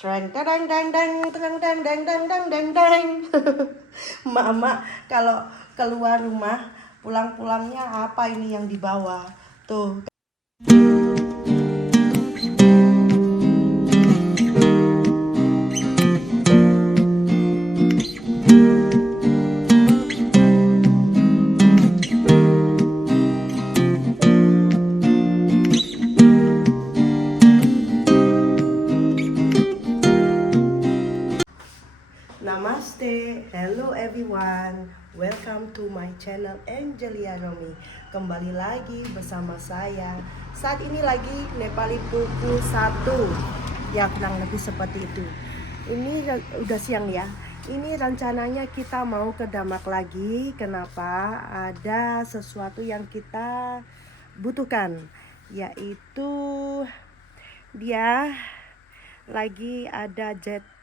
Treng teng teng teng teng teng teng teng teng teng teng. Mama kalau keluar rumah pulang-pulangnya apa ini yang dibawa? Tuh. Namaste, hello everyone, welcome to my channel Angelia Romi. Kembali lagi bersama saya. Saat ini lagi Nepali pukul 1. Ya kurang lebih seperti itu. Ini udah siang ya. Ini rencananya kita mau ke Damak lagi. Kenapa? Ada sesuatu yang kita butuhkan, yaitu dia lagi ada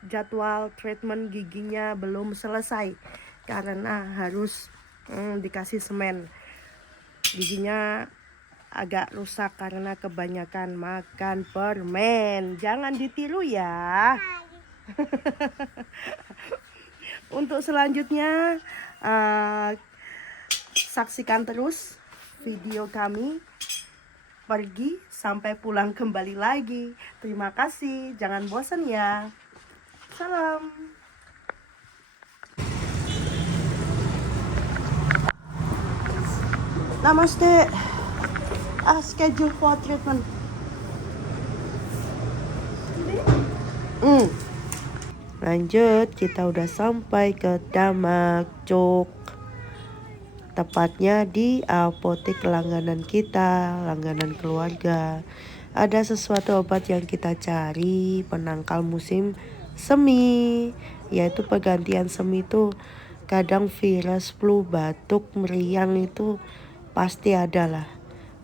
jadwal treatment giginya belum selesai karena harus dikasih semen. Giginya agak rusak karena kebanyakan makan permen. Jangan ditiru ya. Untuk selanjutnya saksikan terus video kami pergi sampai pulang kembali lagi. Terima kasih, jangan bosan ya. Salam. Namaste. Schedule for treatment. Lanjut, kita udah sampai ke Damak Cok. Tepatnya di apotek langganan kita, langganan keluarga. Ada sesuatu obat yang kita cari, penangkal musim semi, yaitu pergantian semi itu kadang virus, flu, batuk, meriang itu pasti ada lah,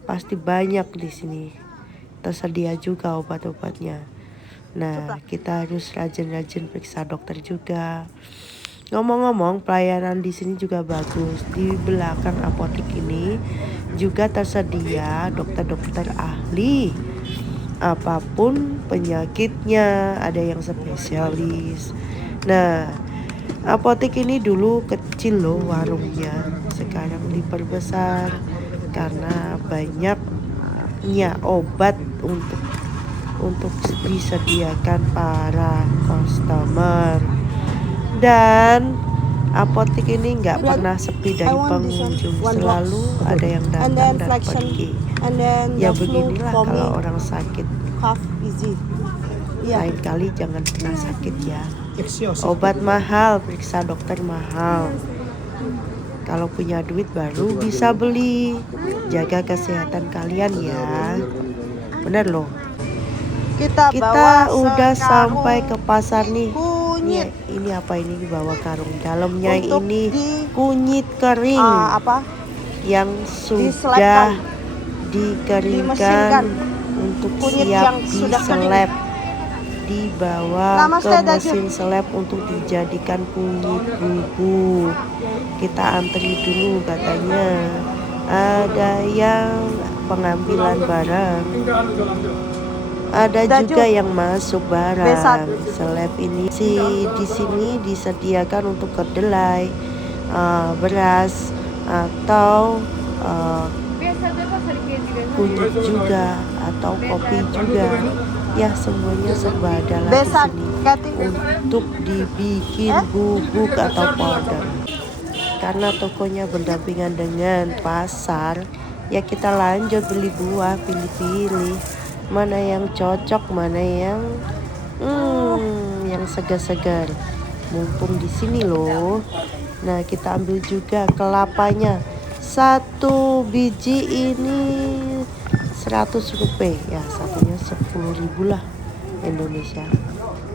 pasti banyak di sini. Tersedia juga obat-obatnya. Nah, kita harus rajin-rajin periksa dokter juga. Ngomong-ngomong, pelayanan di sini juga bagus. Di belakang apotek ini juga tersedia dokter-dokter ahli. Apapun penyakitnya, ada yang spesialis. Nah, apotek ini dulu kecil loh warungnya. Sekarang diperbesar karena banyaknya obat untuk disediakan para customer. Dan apotek ini nggak pernah sepi dari pengunjung, selalu ada yang datang dan pergi. Ya beginilah kalau orang sakit. Lain kali jangan pernah sakit ya. Obat mahal, periksa dokter mahal. Kalau punya duit baru bisa beli. Jaga kesehatan kalian ya. Bener loh. Kita udah sampai ke pasar nih. Ini apa ini dibawa karung? Dalamnya ini kunyit kering yang sudah dikeringkan untuk siap diseleb. Dibawa ke mesin seleb untuk dijadikan kunyit bubuk. Kita antri dulu katanya. Ada yang pengambilan barang. Ada juga yang masuk barang. Seleb ini di sini disediakan untuk kedelai, beras atau kunyit juga atau kopi juga. Ya semuanya serba ada lah di sini untuk dibikin bubuk atau powder. Karena tokonya berdampingan dengan pasar, ya kita lanjut beli buah, pilih-pilih. Mana yang cocok, mana yang segar-segar. Mumpung di sini loh. Nah, kita ambil juga kelapanya. 1 biji ini 100 rupiah. Ya, satunya 10.000 lah Indonesia.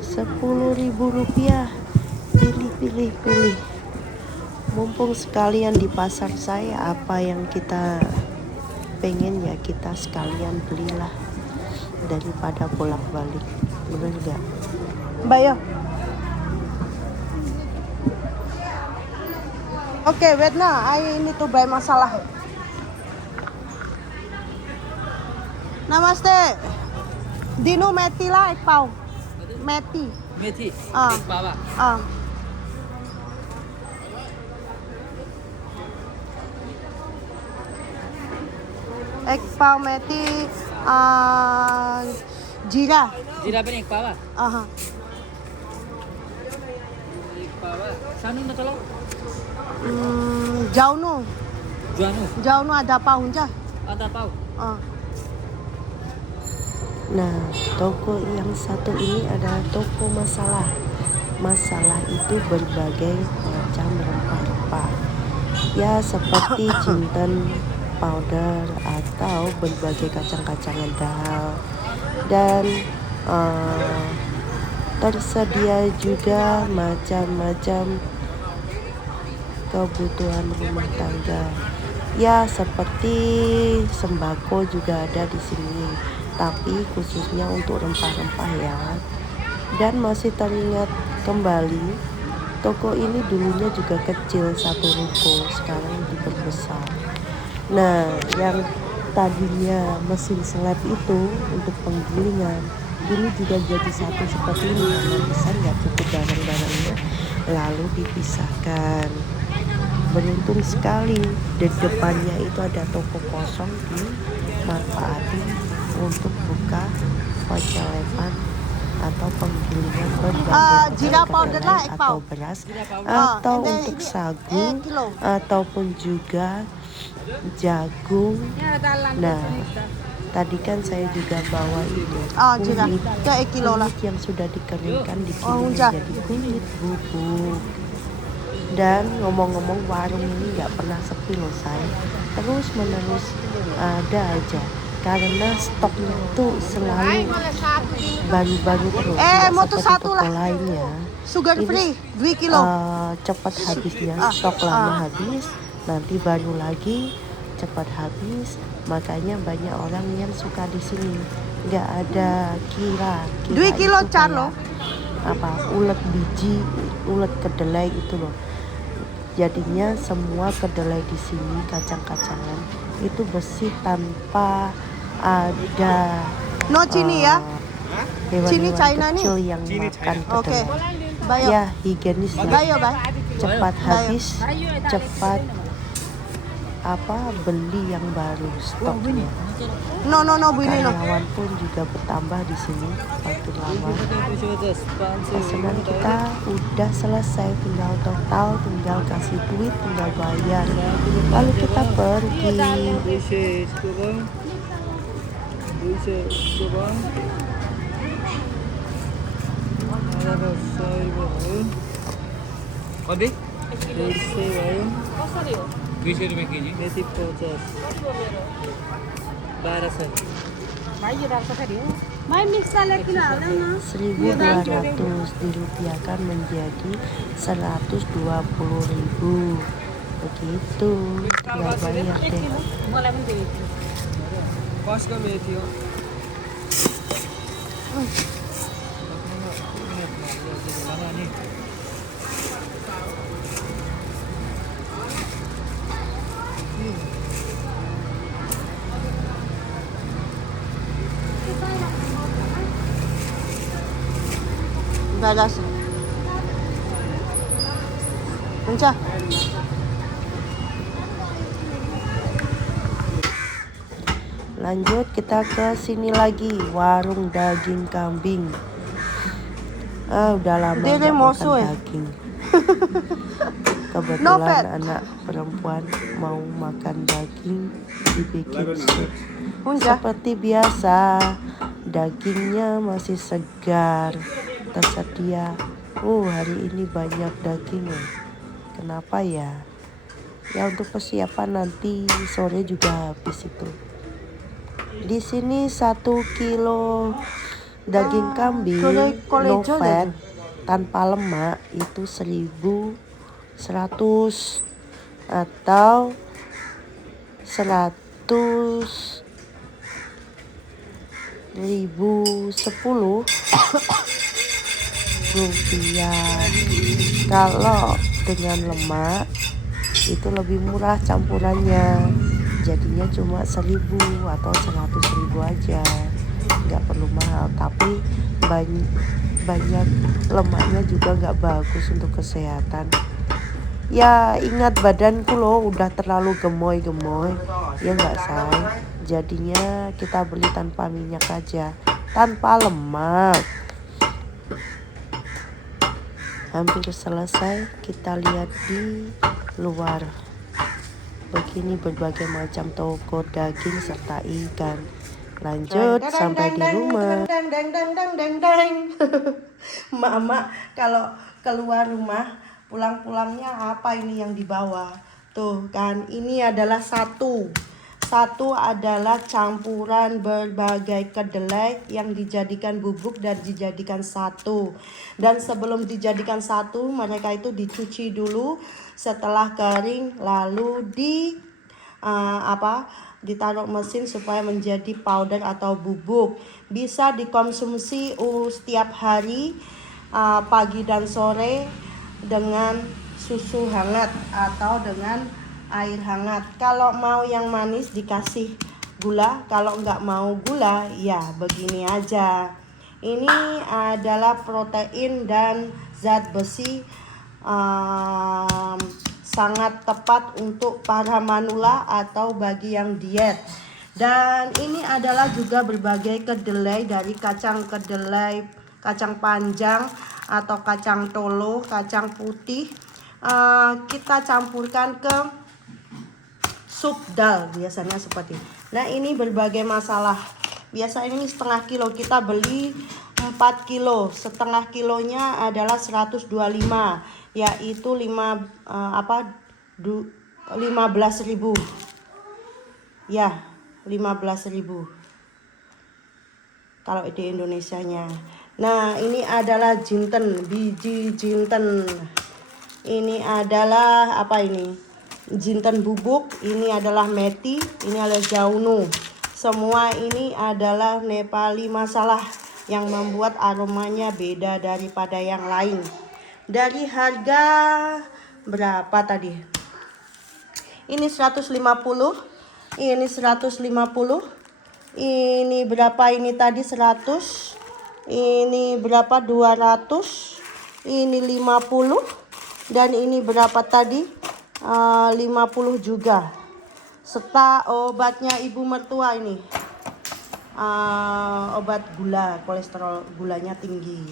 10.000 rupiah. Pilih. Mumpung sekalian di pasar saya, apa yang kita pengen ya kita sekalian belilah. Daripada bolak-balik, bener gak? Bayo. Oke, wait na. I need to buy masalah. Namaste. Dino metila ek pau. मेथी मेथी हाँ। एक पावा एक पाव मेथी जीरा जीरा पनि एक पावा हाँ एक पावा सानो नचलाउ जाउनु जुवानो आधा पाव हुन्छ आधा पाउ Nah, toko yang satu ini adalah toko masalah. Masalah itu berbagai macam rempah-rempah. Ya, seperti jinten powder atau berbagai kacang-kacangan dahal. Dan tersedia juga macam-macam kebutuhan rumah tangga. Ya, seperti sembako juga ada di sini, tapi khususnya untuk rempah-rempah ya. Dan masih teringat kembali, toko ini dulunya juga kecil, satu ruko, sekarang diperbesar. Nah, yang tadinya mesin slab itu untuk penggilingan, ini juga jadi satu seperti ini karena besar nggak cukup barang-barangnya, lalu dipisahkan. Beruntung sekali di depannya itu ada toko kosong, dimanfaatin untuk buka pecelepan atau penggilingan berbagai macam kedelai atau beras atau untuk sagu ataupun juga jagung. Nah, tadi kan saya juga bawa itu kunyit yang sudah dikeringkan dikirim menjadi kunyit bubuk. Dan ngomong-ngomong, warung ini nggak pernah sepi loh saya, terus menerus ada aja karena stoknya tuh selalu baru-baru terus, nggak seperti toko lainnya. Sugar free 2 kilo cepat habisnya, stok lama habis, nanti baru lagi cepat habis. Makanya banyak orang yang suka di sini. Nggak ada kira 2 kilo calo apa ulet biji, ulet kedelai itu loh. Jadinya semua kedelai di sini, kacang-kacangan itu bersih tanpa ada cini ya. Hewan-hewan kecil yang makan kedelai. Ya, higienis ya. Cepat habis, cepat beli yang baru stoknya. Karyawan pun juga bertambah di sini makin lama. Pesanan kita udah selesai, tinggal total, tinggal kasih duit, tinggal bayar, lalu kita pergi. कति 200 रुपियाँ केजी मेथी 50 1200 1.200 dirupiahkan menjadi 120.000. Begitu, tinggal bayar deh. कसको मेथी हो Balas. हुन्छ. Lanjut kita ke sini lagi, warung daging kambing. Udah lama nggak makan daging. Kebetulan anak perempuan mau makan daging, dibikin sup. Seperti biasa, dagingnya masih segar, tersedia. Hari ini banyak daging. Kenapa ya? Ya untuk persiapan nanti sore juga habis itu. Di sini 1 kilo daging kambing no fat tanpa lemak itu 1.100 atau 100.010 rupiah. Kalau dengan lemak itu lebih murah campurannya, jadinya cuma 1.000 atau 100.000 aja, nggak perlu mahal. Tapi banyak lemaknya juga nggak bagus untuk kesehatan. Ya ingat badanku loh udah terlalu gemoy-gemoy, ya nggak say. Jadinya kita beli tanpa minyak aja, tanpa lemak. Hampir selesai, kita lihat di luar. Begini berbagai macam toko daging serta ikan. Lanjut sampai di rumah. Mama kalau keluar rumah pulang-pulangnya apa ini yang dibawa? Tuh kan, ini adalah satu adalah campuran berbagai kedelai yang dijadikan bubuk dan dijadikan satu. Dan sebelum dijadikan satu, mereka itu dicuci dulu. Setelah kering, lalu ditaruh mesin supaya menjadi powder atau bubuk. Bisa dikonsumsi setiap hari, pagi dan sore dengan susu hangat atau dengan air hangat. Kalau mau yang manis dikasih gula, kalau nggak mau gula ya begini aja. Ini adalah protein dan zat besi, sangat tepat untuk para manula atau bagi yang diet. Dan ini adalah juga berbagai kedelai, dari kacang kedelai, kacang panjang atau kacang tolo, kacang putih. Kita campurkan ke sup dal biasanya seperti. Nah ini berbagai masalah. Biasa ini setengah kilo, kita beli 4 kilo. Setengah kilonya adalah 125, yaitu 15.000. Ya, 15.000 kalau di Indonesianya. Nah ini adalah jinten, biji jinten. Ini adalah apa ini? Jinten bubuk, ini adalah meti, ini adalah jaunu. Semua ini adalah Nepali masalah yang membuat aromanya beda daripada yang lain. Dari harga berapa tadi? Ini 150, ini 150, ini berapa ini tadi 100, ini berapa 200, ini 50, dan ini berapa tadi? 50 juga. Serta obatnya ibu mertua ini, obat gula, kolesterol gulanya tinggi.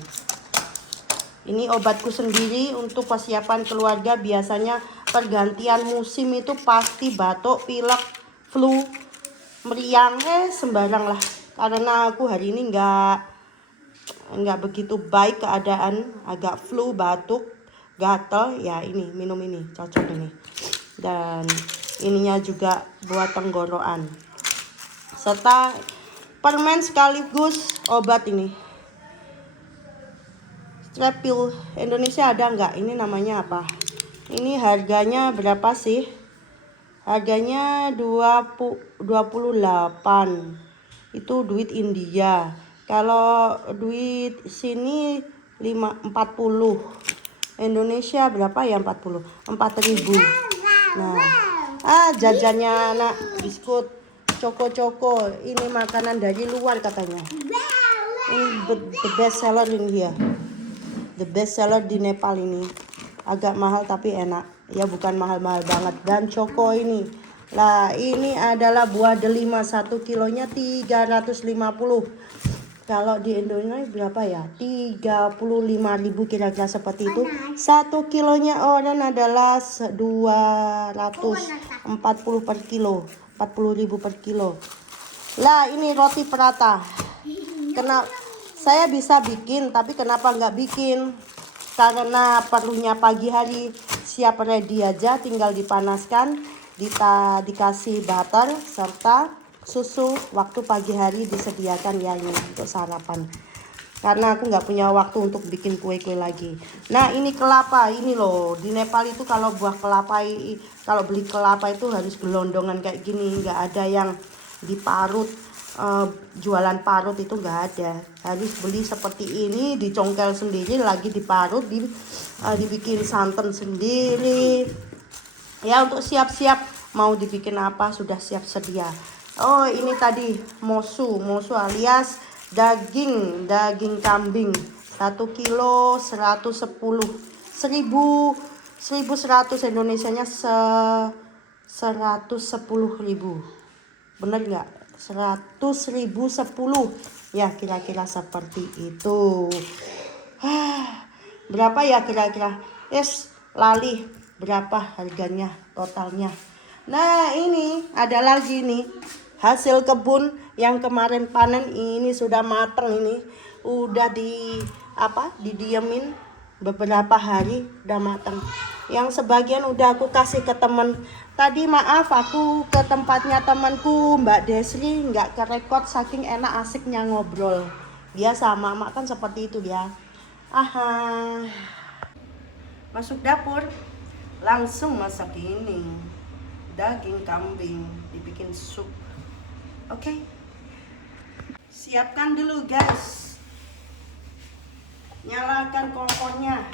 Ini obatku sendiri untuk persiapan keluarga. Biasanya pergantian musim itu pasti batuk, pilek, flu, meriang, sembarang lah. Karena aku hari ini nggak begitu baik keadaan, agak flu, batuk, gatel. Ya ini minum ini cocok ini. Dan ininya juga buat tenggorokan. Serta permen sekaligus obat ini. Strepil Indonesia ada nggak? Ini namanya apa? Ini harganya berapa sih? Harganya 28. Itu duit India. Kalau duit sini 40. Indonesia berapa ya? 40. 4.000. Nah, jajannya anak biskut Choco. Ini makanan dari luar katanya. Ini the best seller in here. The best seller di Nepal ini. Agak mahal tapi enak. Ya bukan mahal-mahal banget. Dan Choco ini. Lah ini adalah buah delima, 1 kilonya 350. Kalau di Indonesia berapa ya? 35.000 kira-kira seperti itu. 1 kilonya orang adalah 240 per kilo. 40.000 per kilo. Lah ini roti perata. Saya bisa bikin, tapi kenapa nggak bikin? Karena perlunya pagi hari, siap ready aja, tinggal dipanaskan, dikasih butter serta susu. Waktu pagi hari disediakan ya ini untuk sarapan. Karena aku nggak punya waktu untuk bikin kue-kue lagi. Nah ini kelapa, ini loh di Nepal itu kalau buah kelapa, kalau beli kelapa itu harus gelondongan kayak gini, nggak ada yang diparut. Jualan parut itu nggak ada, harus beli seperti ini, dicongkel sendiri, lagi diparut, dibikin santan sendiri ya. Untuk siap-siap mau dibikin apa sudah siap sedia. Oh ini tadi mosu alias daging kambing, 1 kilo 110. 1100 Indonesianya 110.000. Bener nggak? 100.000 10. Ya kira-kira seperti itu. Berapa ya kira-kira? Yes, lali berapa harganya totalnya. Nah ini ada lagi nih hasil kebun yang kemarin panen, ini sudah mateng, ini udah didiemin beberapa hari udah mateng. Yang sebagian udah aku kasih ke temen. Tadi maaf aku ke tempatnya temanku Mbak Desri nggak kerekod saking enak asiknya ngobrol. Biasa mama kan seperti itu dia. Aha. Masuk dapur, langsung masak ini daging kambing dibikin sup. Oke. Siapkan dulu guys. Nyalakan kompornya.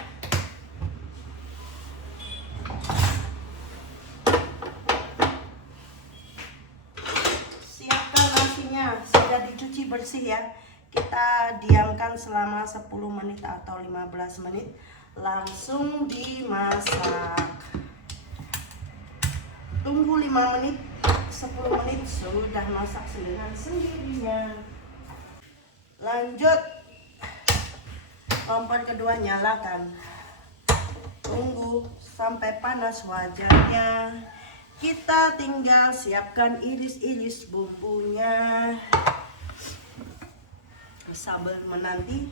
Siapkan nasinya, sudah dicuci bersih ya. Kita diamkan selama 10 menit atau 15 menit. Langsung dimasak. Tunggu 5 menit, 10 menit sudah masak dengan sendirinya. Lanjut. Kompor kedua nyalakan. Tunggu sampai panas wajannya. Kita tinggal siapkan iris-iris bumbunya. Sambil menanti,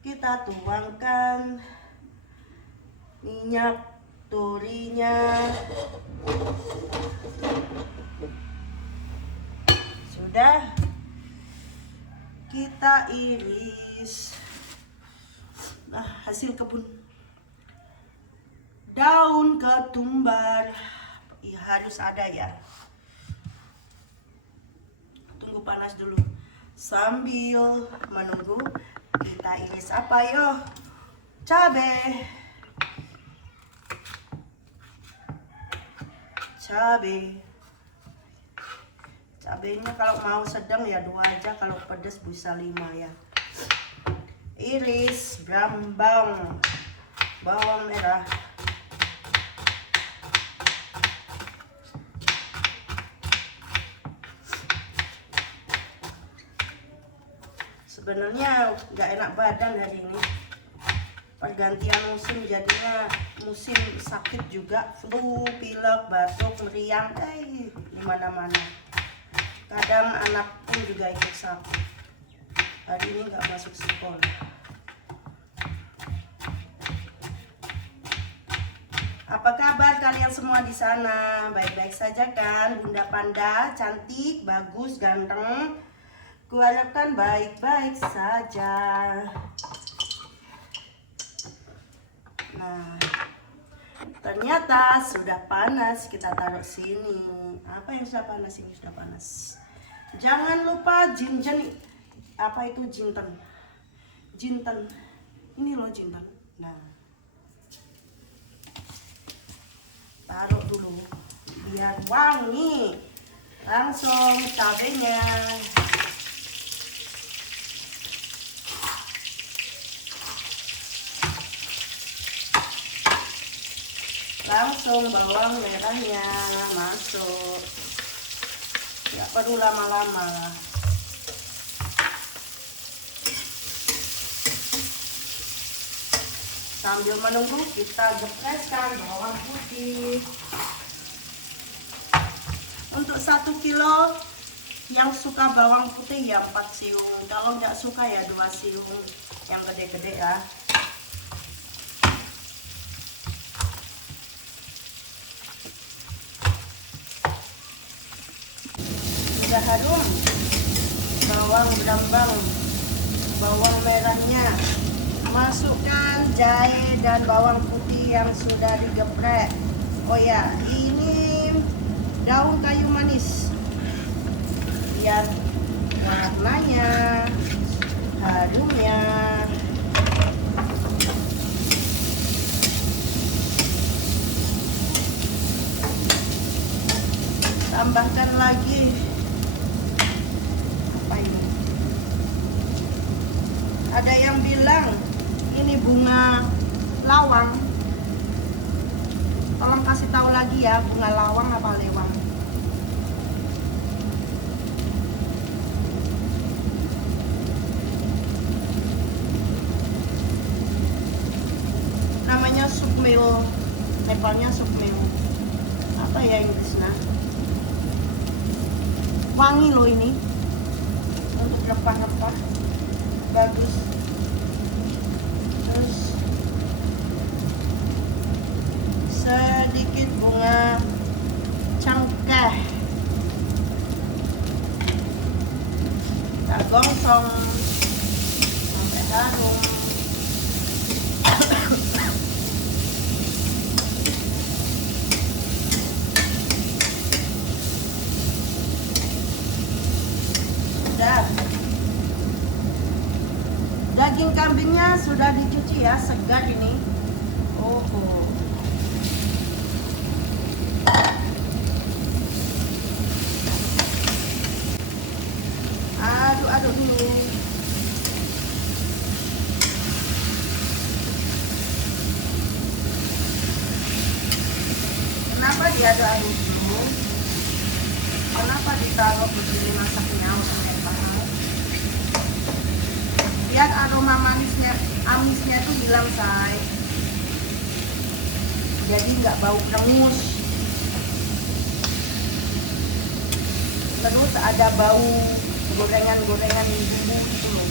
kita tuangkan minyak torinya. Sudah, kita iris. Nah, hasil kebun. Daun ketumbar, ya, harus ada ya. Tunggu panas dulu. Sambil menunggu, kita iris apa yo? Cabai. Cabainya kalau mau sedang ya 2 aja, kalau pedas bisa 5 ya. Iris brambang, bawang merah. Sebenarnya nggak enak badan hari ini. Pergantian musim jadinya musim sakit juga, flu, pilek, batuk, meriang, di mana-mana. Kadang anak pun juga ikut sakit. Hari ini nggak masuk sekolah. Apa kabar kalian semua di sana? Baik-baik saja kan? Bunda Panda cantik, bagus, ganteng. Kuharapkan baik-baik saja. Nah, ternyata sudah panas. Kita taruh sini. Apa yang sudah panas? Ini sudah panas. Jangan lupa jinten. Apa itu jinten? Jinten. Ini loh jinten. Nah, taruh dulu biar wangi. Langsung cabenya. Langsung bawang merahnya masuk. Nggak perlu lama-lama. Sambil menunggu, kita gepreskan bawang putih. Untuk 1 kilo yang suka bawang putih ya 4 siung. Kalau nggak suka ya 2 siung yang gede-gede ya. Sudah harum bawang brambang, bawang merahnya. Masukkan jahe dan bawang putih yang sudah digeprek. Oh ya, ini daun kayu manis. Lihat warnanya, harumnya. Tambahkan lagi apa ini? Ada yang bilang Ini bunga lawang. Tolong kasih tahu lagi ya, bunga lawang apa lewang? Namanya sukmeo, Nepalnya sukmeo. Apa ya Inggrisnya? Wangi loh ini, untuk rempah-rempah, bagus. Terus sedikit bunga cengkeh, kita gosong sampai harum. Daging kambingnya sudah dicuci ya, segar ini. Oh. Aduk-aduk dulu. Kenapa diaduk-aduk dulu? Kenapa ditaruh begini masaknya sampai panas? Biar aroma manisnya, amisnya itu hilang, say. Jadi nggak bau krengus. Terus ada bau gorengan-gorengan bumbu itu loh.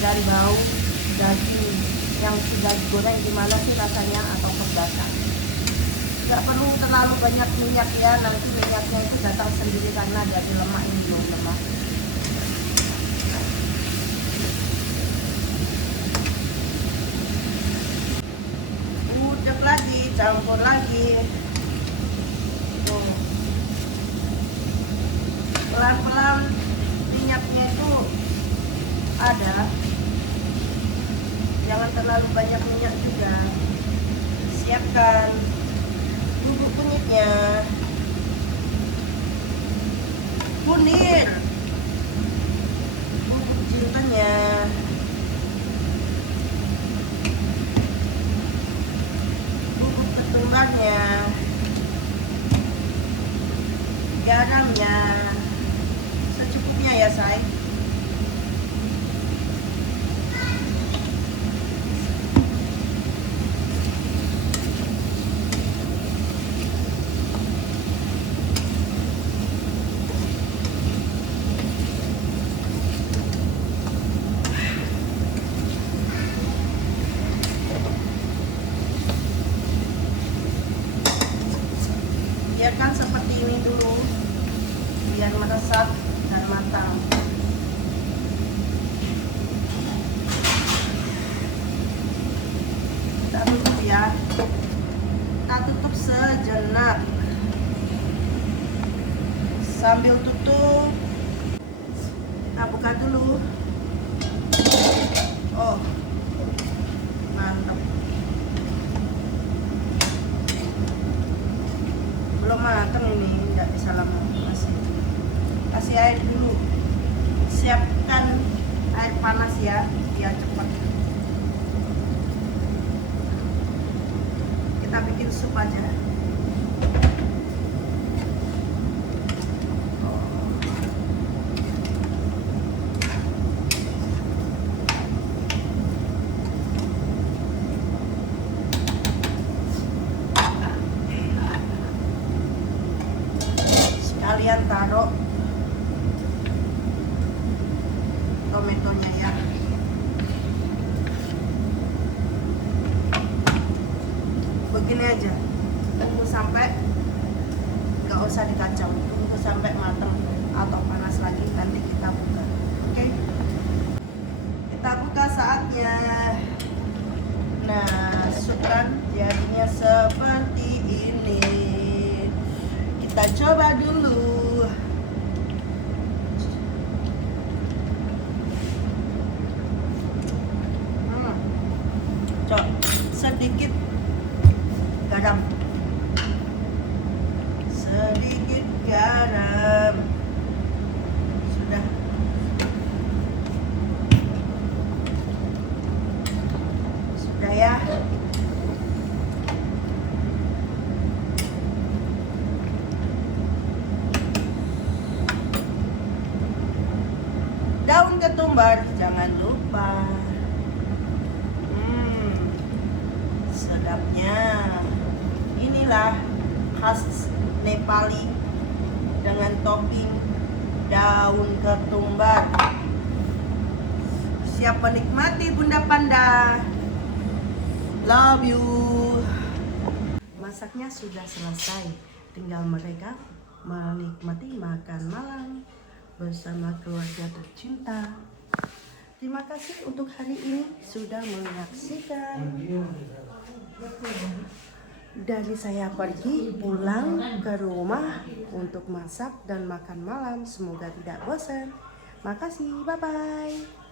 Dan bau daging yang sudah digoreng gimana sih rasanya atau kebakar. Nggak perlu terlalu banyak minyak ya, nanti minyaknya itu datang sendiri karena dari lemak ini loh, lemak. Udek lagi, campur lagi. Tuh. Pelan-pelan minyaknya itu ada. Jangan terlalu banyak minyak juga. Siapkan bubuk kunyitnya. Kunir. Bubuk jintennya. Bubuk ketumbarnya. Garamnya. Secukupnya ya, say. Biarkan seperti ini dulu biar meresap dan matang. Kita tutup ya, kita tutup sejenak. Sambil tutup kita buka dulu. Oh, mantap. Belum matang ini, nggak bisa lama, masih kasih air dulu. Siapkan air panas ya, biar cepat. Kita bikin sup aja. Kalian taruh tomatonya ya. Begini aja, tunggu sampai nggak usah dikacau, tunggu sampai matang atau panas lagi, nanti kita buka. Oke, kita buka saatnya. Nah, sup kan jadinya seperti ini. Kita coba dulu. Sedikit garam. Sedikit garam. Sudah. jangan lupa. Sedapnya. Inilah khas Nepali dengan topping daun ketumbar. Siap menikmati Bunda Panda. Love you. Masaknya sudah selesai. Tinggal mereka menikmati makan malam bersama keluarga tercinta. Terima kasih untuk hari ini sudah menyaksikan. Dari saya pergi pulang ke rumah untuk masak dan makan malam. Semoga tidak bosan. Makasih, bye-bye.